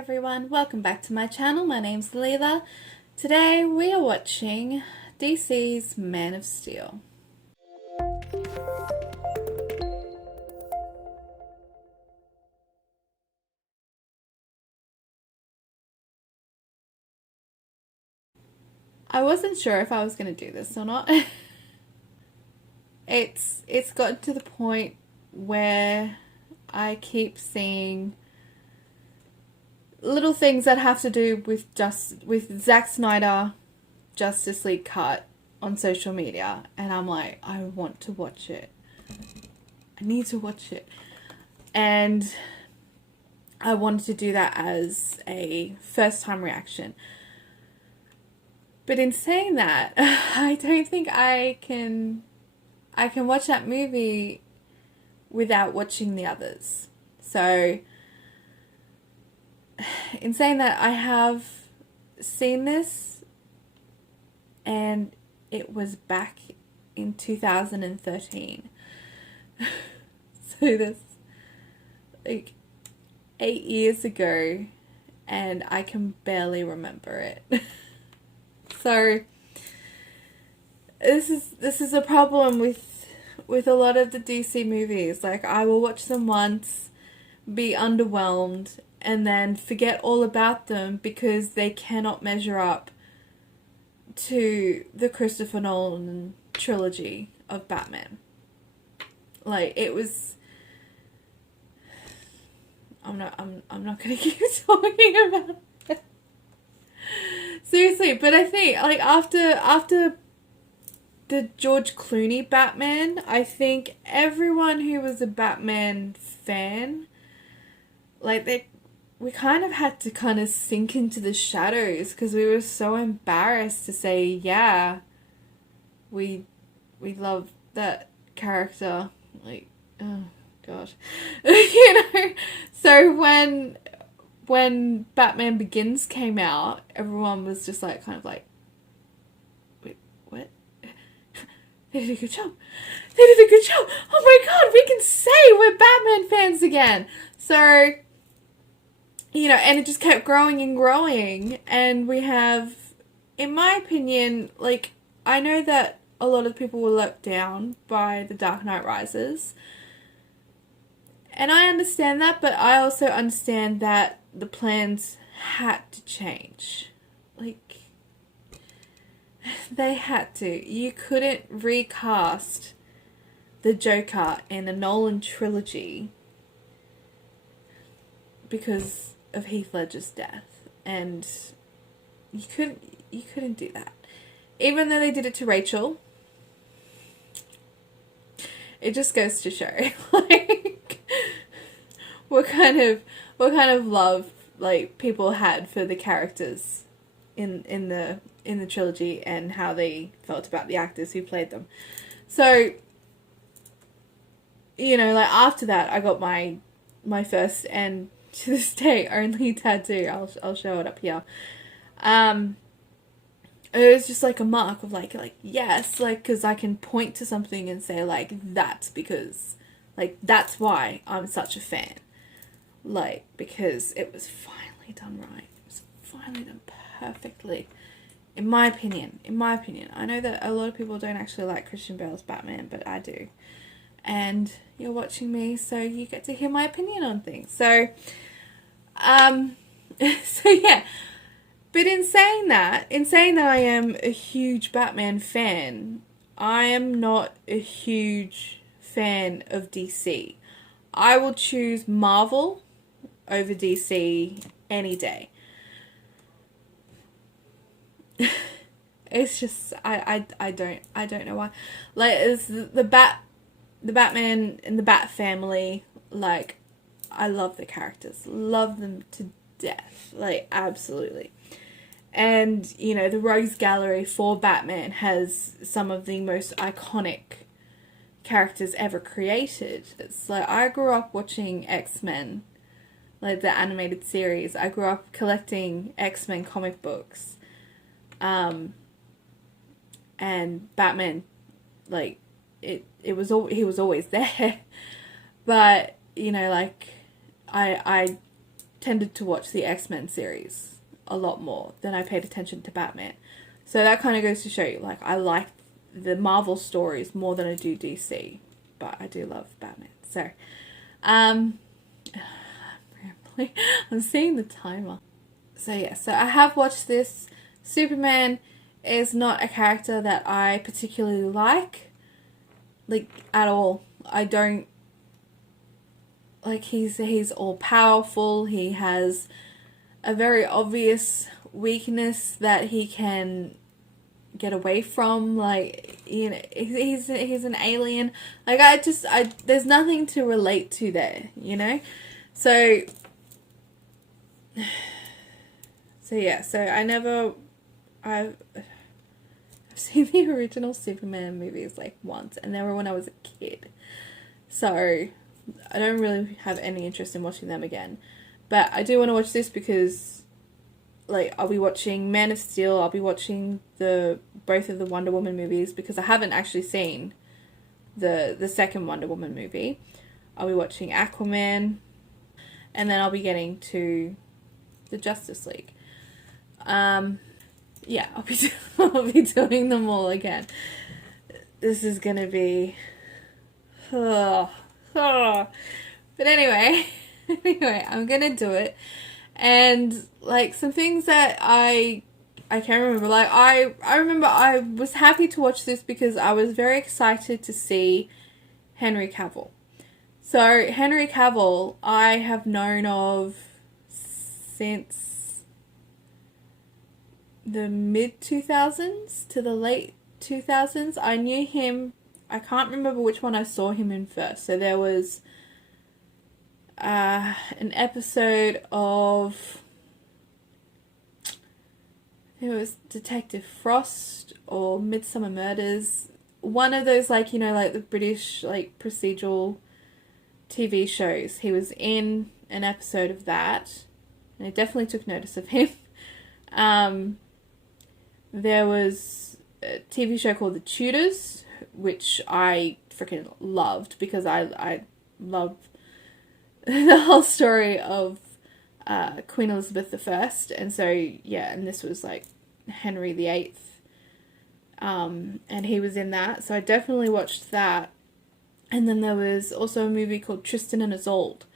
everyone, welcome back to my channel. My name's Leela. Today we are watching DC's Man of Steel. I wasn't sure if I was going to do this or not. It's gotten to the point where I keep seeing little things that have to do with Zack Snyder Justice League cut on social media, and I'm like, I want to watch it. I need to watch it. And I wanted to do that as a first time reaction. But in saying that, I don't think I can watch that movie without watching the others. So in saying that, I have seen this, and it was back in 2013. So that's like 8 years ago, and I can barely remember it. So this is a problem with a lot of the DC movies. Like, I will watch them once, be underwhelmed, and then forget all about them because they cannot measure up to the Christopher Nolan trilogy of Batman. Like, it was... I'm not gonna keep talking about it. Seriously, but I think, like, after the George Clooney Batman, I think everyone who was a Batman fan, like, we kind of had to kind of sink into the shadows because we were so embarrassed to say, yeah, we love that character. Like, oh god. You know? So when Batman Begins came out, everyone was just like, kind of like, wait, what? They did a good job. They did a good job. Oh my god, we can say we're Batman fans again. So, you know, and it just kept growing and growing. And we have, in my opinion, like, I know that a lot of people were let down by The Dark Knight Rises. And I understand that, but I also understand that the plans had to change. Like, they had to. You couldn't recast the Joker in a Nolan trilogy because of Heath Ledger's death, and you couldn't do that. Even though they did it to Rachel, it just goes to show, like, what kind of love, like, people had for the characters in the trilogy and how they felt about the actors who played them. So, you know, like, after that, I got my first, and to this day, only tattoo. I'll show it up here. It was just like a mark of like yes, like, because I can point to something and say, like, that's because, like, that's why I'm such a fan. Like, because it was finally done right. It was finally done perfectly. In my opinion. I know that a lot of people don't actually like Christian Bale's Batman, but I do. And you're watching me, so you get to hear my opinion on things. So, so yeah. But in saying that I am a huge Batman fan, I am not a huge fan of DC. I will choose Marvel over DC any day. It's just, I don't know why. Like, it's the Batman and the Bat family, like, I love the characters. Love them to death. Like, absolutely. And, you know, the Rogues Gallery for Batman has some of the most iconic characters ever created. It's like, I grew up watching X-Men, like the animated series. I grew up collecting X-Men comic books. And Batman, like, he was always there. But, you know, like, I tended to watch the X-Men series a lot more than I paid attention to Batman. So that kind of goes to show you, like, I like the Marvel stories more than I do DC, but I do love Batman. So, I'm seeing the timer. So yeah, so I have watched this. Superman is not a character that I particularly like at all. I don't like, he's all powerful. He has a very obvious weakness that he can get away from. Like, you know, he's an alien. Like, there's nothing to relate to there, you know? So yeah, so I've seen the original Superman movies like once, and they were when I was a kid. So I don't really have any interest in watching them again. But I do want to watch this because, like, I'll be watching Man of Steel, I'll be watching both of the Wonder Woman movies, because I haven't actually seen the second Wonder Woman movie. I'll be watching Aquaman, and then I'll be getting to the Justice League. Yeah, I'll be doing them all again. This is gonna be... But anyway, I'm gonna do it. And, like, some things that I can't remember. Like, I remember I was happy to watch this because I was very excited to see Henry Cavill. So, Henry Cavill, I have known of since the mid-2000s to the late 2000s. I knew him... I can't remember which one I saw him in first. So there was an episode of... It was Detective Frost or Midsummer Murders. One of those, like, you know, like the British, like, procedural TV shows. He was in an episode of that. And I definitely took notice of him. There was a TV show called The Tutors, which I freaking loved because I love the whole story of Queen Elizabeth I. And so, yeah, and this was like Henry VIII. And he was in that. So I definitely watched that. And then there was also a movie called Tristan and Isolde,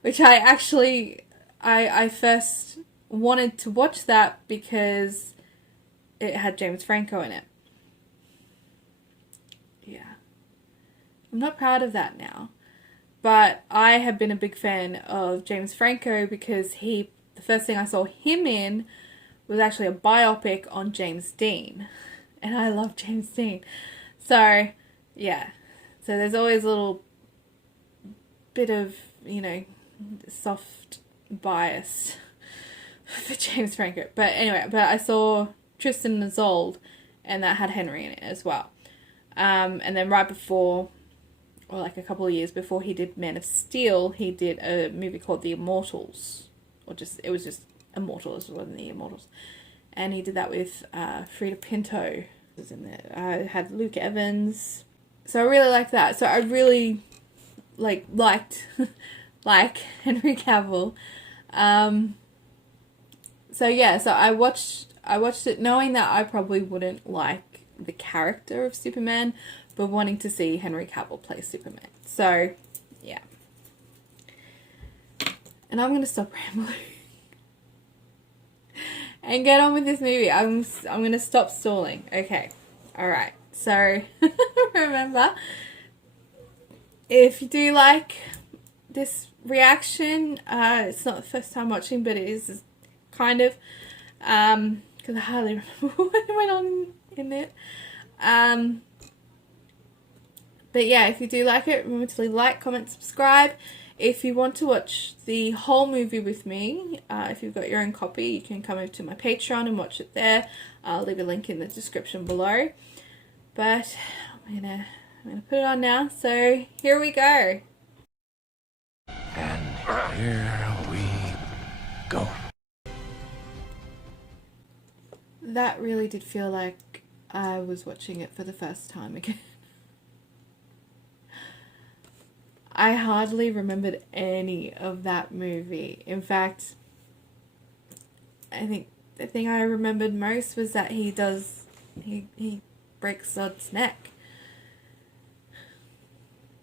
which I actually, I first wanted to watch that because it had James Franco in it. Yeah. I'm not proud of that now. But I have been a big fan of James Franco because the first thing I saw him in was actually a biopic on James Dean. And I love James Dean. So, yeah. So there's always a little bit of, you know, soft bias for James Franco. But anyway, I saw Tristan and Isolde, and that had Henry in it as well. And then right before, or like a couple of years before he did Man of Steel, he did a movie called The Immortals. It was just Immortals, it wasn't The Immortals. And he did that with Frida Pinto was in there. I had Luke Evans. So I really liked that. So I really liked Henry Cavill. So yeah, so I watched it knowing that I probably wouldn't like the character of Superman, but wanting to see Henry Cavill play Superman. So, yeah. And I'm going to stop rambling and get on with this movie. I'm going to stop stalling. Okay. Alright. So, remember, if you do like this reaction, it's not the first time watching, but it is kind of, because I hardly remember what went on in it. But yeah, if you do like it, remember to leave a like, comment, subscribe. If you want to watch the whole movie with me, if you've got your own copy, you can come over to my Patreon and watch it there. I'll leave a link in the description below. But I'm gonna put it on now. So here we go. And here we go. That really did feel like I was watching it for the first time again. I hardly remembered any of that movie. In fact, I think the thing I remembered most was that he breaks Zod's neck.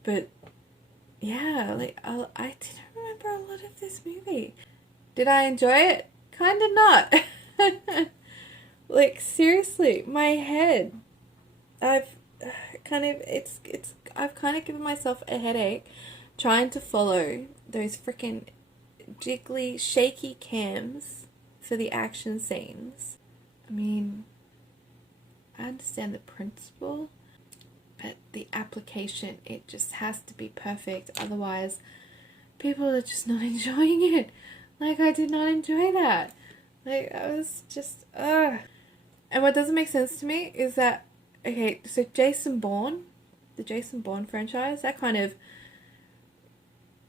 But yeah, like I didn't remember a lot of this movie. Did I enjoy it? Kinda not. Like seriously, my head. I've kind of given myself a headache trying to follow those freaking jiggly shaky cams for the action scenes. I mean, I understand the principle, but the application, it just has to be perfect. Otherwise, people are just not enjoying it. Like, I did not enjoy that. Like, I was just, ugh. And what doesn't make sense to me is that, okay, so Jason Bourne, the Jason Bourne franchise, that kind of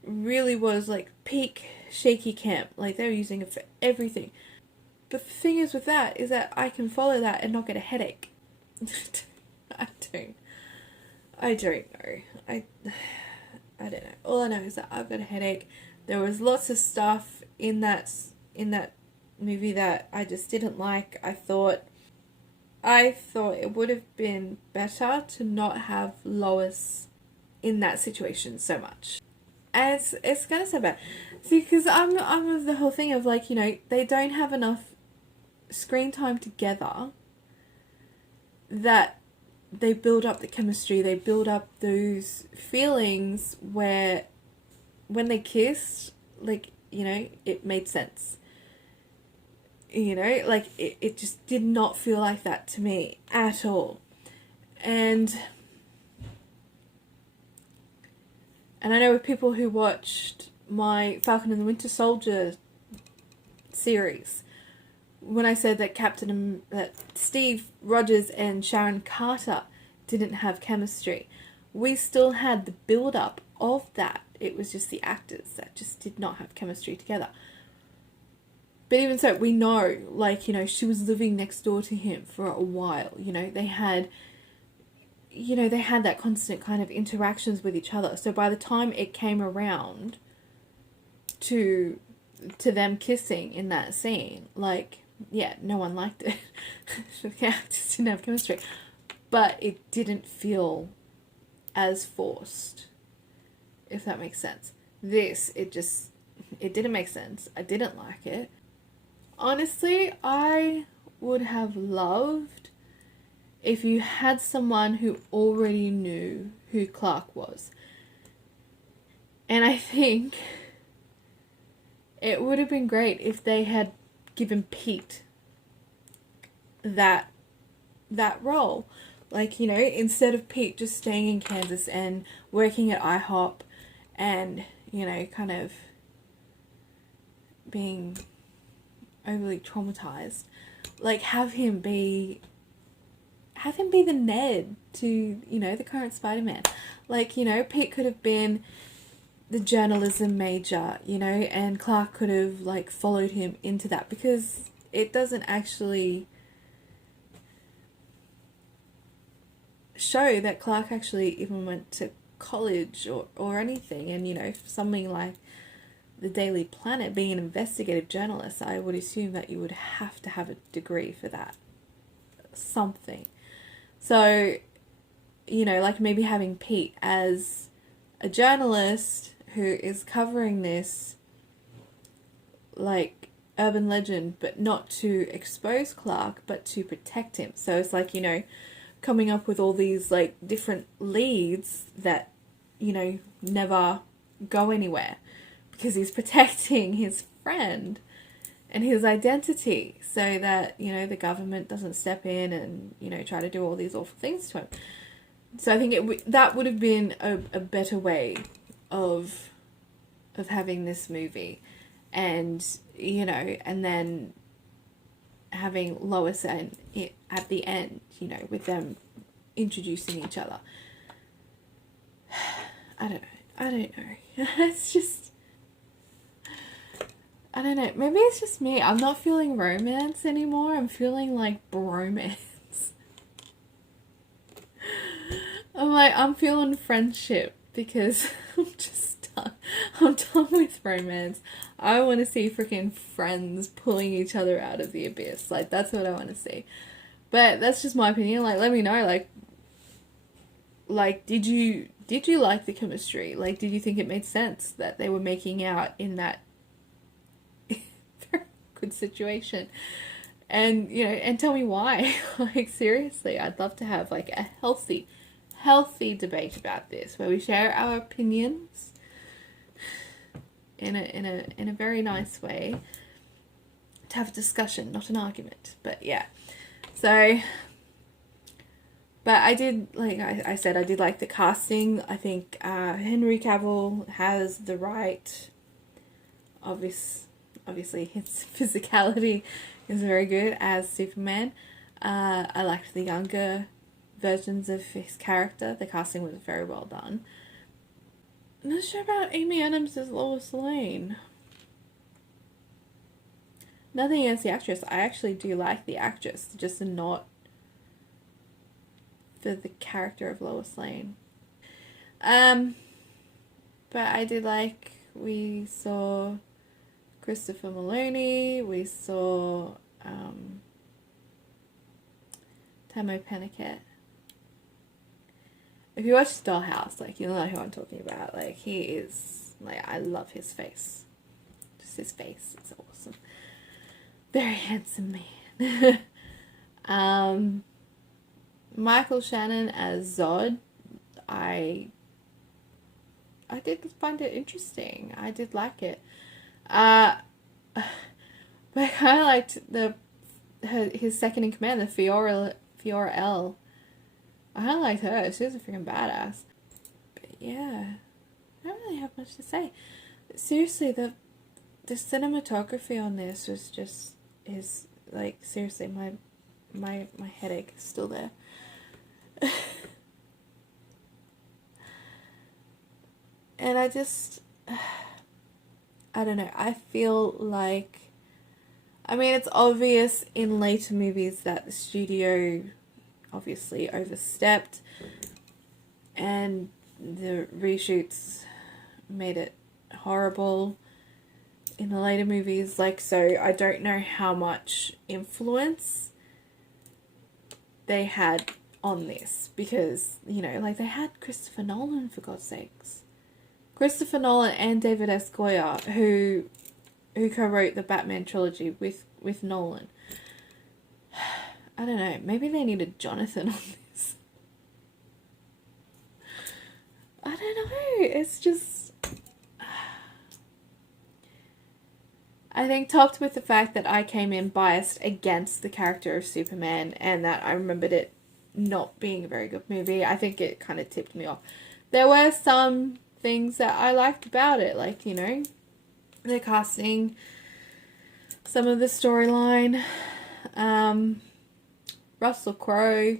really was like peak shaky cam. Like, they were using it for everything. But the thing is with that is that I can follow that and not get a headache. I don't know. I don't know. All I know is that I've got a headache. There was lots of stuff in that movie that I just didn't like. I thought it would have been better to not have Lois in that situation so much. And it's gonna sound bad. See, because I'm of the whole thing of like, you know, they don't have enough screen time together that they build up the chemistry, they build up those feelings where when they kissed, like, you know, it made sense. You know, like, it just did not feel like that to me at all. And I know with people who watched my Falcon and the Winter Soldier series, when I said that Steve Rogers and Sharon Carter didn't have chemistry, we still had the build-up of that. It was just the actors that just did not have chemistry together. But even so, we know, like, you know, she was living next door to him for a while. You know, they had that constant kind of interactions with each other. So by the time it came around to them kissing in that scene, like, yeah, no one liked it. The actors didn't have chemistry. But it didn't feel as forced, if that makes sense. This, it didn't make sense. I didn't like it. Honestly, I would have loved if you had someone who already knew who Clark was. And I think it would have been great if they had given Pete that role. Like, you know, instead of Pete just staying in Kansas and working at IHOP and, you know, kind of being overly traumatized, like, have him be the Ned to, you know, the current Spider-Man. Like, you know, Pete could have been the journalism major, you know, and Clark could have, like, followed him into that, because it doesn't actually show that Clark actually even went to college or anything. And, you know, something like the Daily Planet, being an investigative journalist, I would assume that you would have to have a degree for that. Something. So, you know, like maybe having Pete as a journalist who is covering this, like, urban legend, but not to expose Clark, but to protect him. So it's like, you know, coming up with all these, like, different leads that, you know, never go anywhere, because he's protecting his friend and his identity, so that, you know, the government doesn't step in and, you know, try to do all these awful things to him. So I think that would have been a better way of having this movie. And, you know, and then having Lois and it at the end, you know, with them introducing each other. I don't know. It's just, I don't know. Maybe it's just me. I'm not feeling romance anymore. I'm feeling like bromance. I'm feeling friendship. because I'm just done. I'm done with romance. I want to see freaking friends pulling each other out of the abyss. Like, that's what I want to see. But that's just my opinion. Like, let me know. Like, did you like the chemistry? Like, did you think it made sense that they were making out in that very good situation? And, you know, and tell me why. Like, seriously, I'd love to have, like, a healthy debate about this, where we share our opinions in a very nice way, to have a discussion, not an argument. But yeah, so, but I did, like I said, I did like the casting. I think Henry Cavill has the right, obviously his physicality is very good as Superman. I liked the younger versions of his character. The casting was very well done. I'm not sure about Amy Adams as Lois Lane. Nothing against the actress. I actually do like the actress, just not for the character of Lois Lane. But I did like, we saw Christopher Maloney, we saw Tamo Pennicott. If you watch Dollhouse, like, you'll know who I'm talking about. Like, he is, like, I love his face. Just his face, it's awesome. Very handsome man. Michael Shannon as Zod, I did find it interesting. I did like it. But I kind of liked his second in command, the Fiora L. I kind of liked her. She was a freaking badass. But yeah, I don't really have much to say. Seriously, the cinematography on this was just, is like, seriously, my headache is still there. And I just, I don't know, I feel like, I mean, it's obvious in later movies that the studio obviously overstepped, and the reshoots made it horrible in the later movies. Like, so I don't know how much influence they had on this, because, you know, like, they had Christopher Nolan, for God's sakes. Christopher Nolan and David S. Goyer, who co-wrote the Batman trilogy with Nolan. I don't know, maybe they needed Jonathan on this. I don't know, it's just, I think topped with the fact that I came in biased against the character of Superman, and that I remembered it not being a very good movie, I think it kind of tipped me off. There were some things that I liked about it, like, you know, the casting, some of the storyline, Russell Crowe.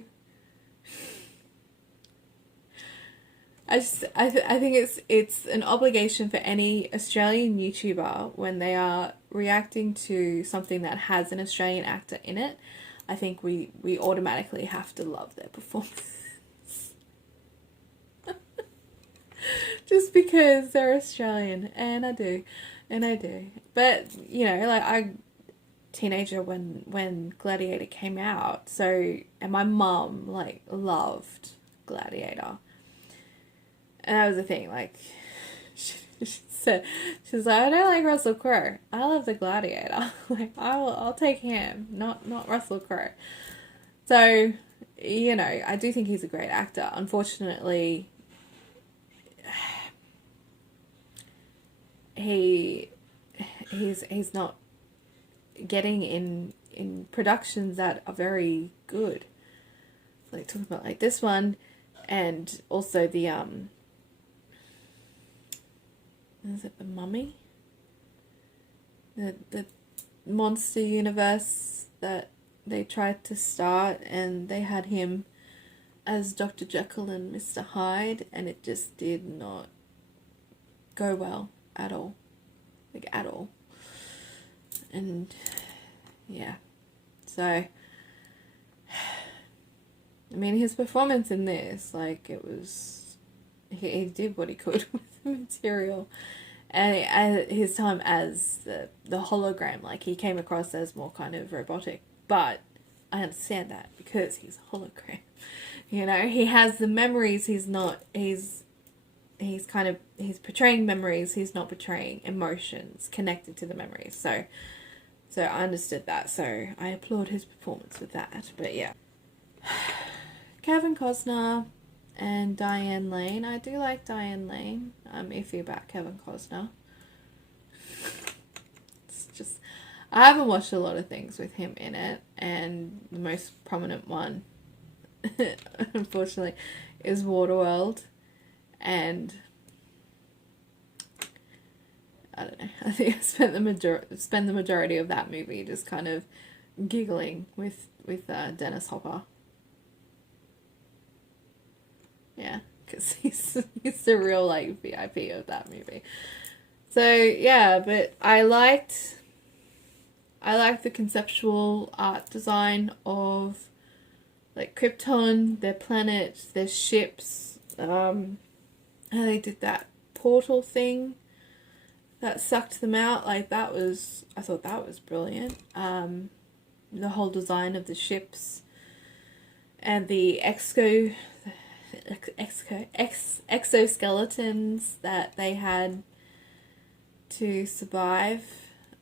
I think it's an obligation for any Australian YouTuber, when they are reacting to something that has an Australian actor in it, I think we automatically have to love their performance. Just because they're Australian, and I do. But, you know, like, teenager when Gladiator came out, so, and my mum, like, loved Gladiator. And that was the thing, like, she said, she's like, I don't like Russell Crowe. I love the Gladiator. Like, I'll take him, not Russell Crowe. So, you know, I do think he's a great actor. Unfortunately, he's not getting in productions that are very good. Like, talking about, like, this one, and also the is it The Mummy? The monster universe that they tried to start, and they had him as Dr. Jekyll and Mr. Hyde, and it just did not go well at all. Like, at all. And yeah, so, I mean, his performance in this, like, it was he did what he could with the material. And at his time as the hologram, like, he came across as more kind of robotic. But I understand that because he's a hologram. You know, he has the memories, he's portraying memories, he's not portraying emotions connected to the memories. So I understood that, so I applaud his performance with that. But yeah. Kevin Costner and Diane Lane. I do like Diane Lane. I'm iffy about Kevin Costner. It's just, I haven't watched a lot of things with him in it, and the most prominent one, unfortunately, is Waterworld. And I don't know. I think I spent the majority of that movie just kind of giggling with Dennis Hopper. Yeah, because he's the real, like, VIP of that movie. So yeah, but I liked the conceptual art design of, like, Krypton, their planet, their ships, how they did that portal thing that sucked them out. Like, I thought that was brilliant. The whole design of the ships and the exoskeletons that they had to survive.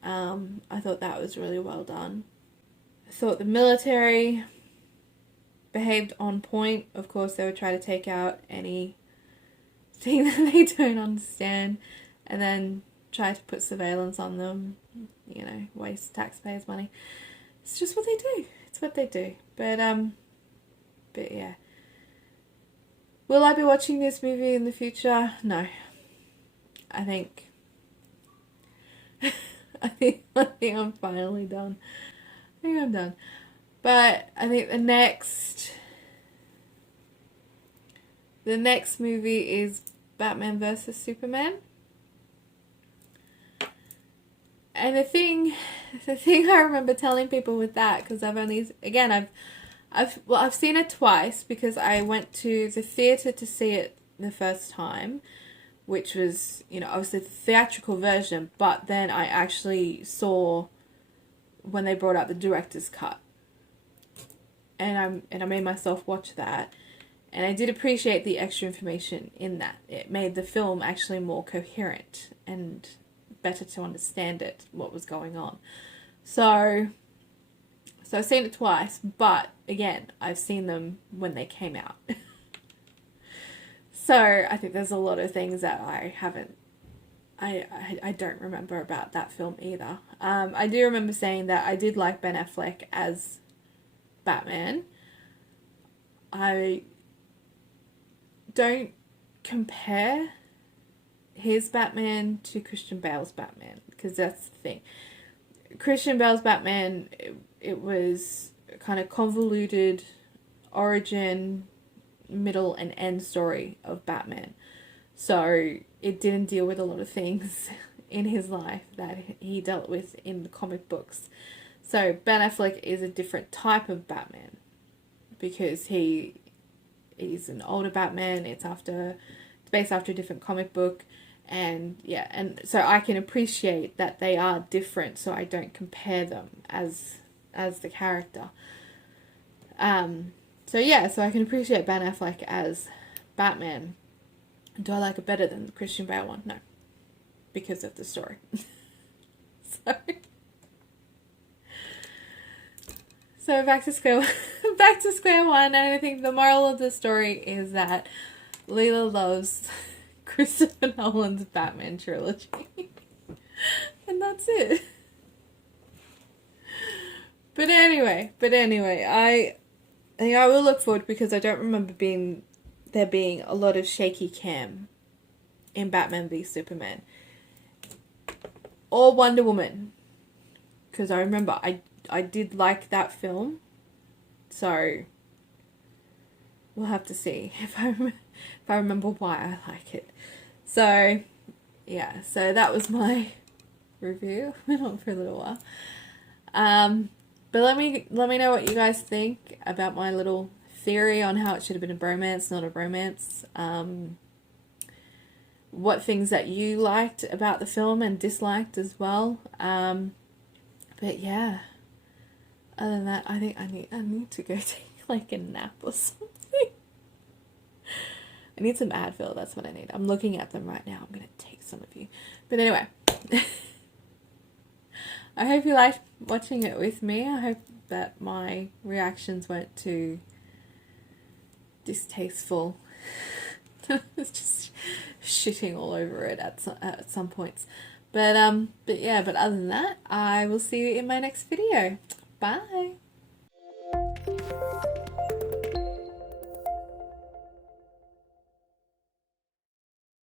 I thought that was really well done. I thought the military behaved on point. Of course, they would try to take out anything that they don't understand, and then try to put surveillance on them, you know, waste taxpayers' money. It's just what they do. It's what they do. But yeah. Will I be watching this movie in the future? No. I think I'm finally done. I think I'm done. But I think the next movie is Batman vs Superman. And the thing I remember telling people with that, because I've seen it twice, because I went to the theatre to see it the first time, which was, you know, obviously the theatrical version, but then I actually saw when they brought out the director's cut. And I made myself watch that. And I did appreciate the extra information in that. It made the film actually more coherent and better to understand it, what was going on. So I've seen it twice, but again, I've seen them when they came out. So I think there's a lot of things that I don't remember about that film either. I do remember saying that I did like Ben Affleck as Batman. I don't compare his Batman to Christian Bale's Batman, because that's the thing. Christian Bale's Batman, it was a kind of convoluted origin, middle and end story of Batman. So it didn't deal with a lot of things in his life that he dealt with in the comic books. So Ben Affleck is a different type of Batman, because he's an older Batman. It's based after a different comic book. And yeah, and so I can appreciate that they are different, so I don't compare them as the character. So yeah, so I can appreciate Ben Affleck as Batman. Do I like it better than the Christian Bale one? No, because of the story. So back to square one, and I think the moral of the story is that Leela loves Christopher Nolan's Batman trilogy. And that's it. But anyway, I think I will look forward, because I don't remember there being a lot of shaky cam in Batman v Superman. Or Wonder Woman. Because I remember I did like that film. So we'll have to see if I remember why I like it. So yeah, so that was my review. Went on for a little while. But let me know what you guys think about my little theory on how it should have been a bromance, not a romance. what things that you liked about the film and disliked as well. But yeah, other than that, I think I need to go take like a nap or something. I need some Advil, that's what I need. I'm looking at them right now. I'm going to take some of you. But anyway, I hope you liked watching it with me. I hope that my reactions weren't too distasteful. It's just shitting all over it at some points. But yeah, but other than that, I will see you in my next video. Bye.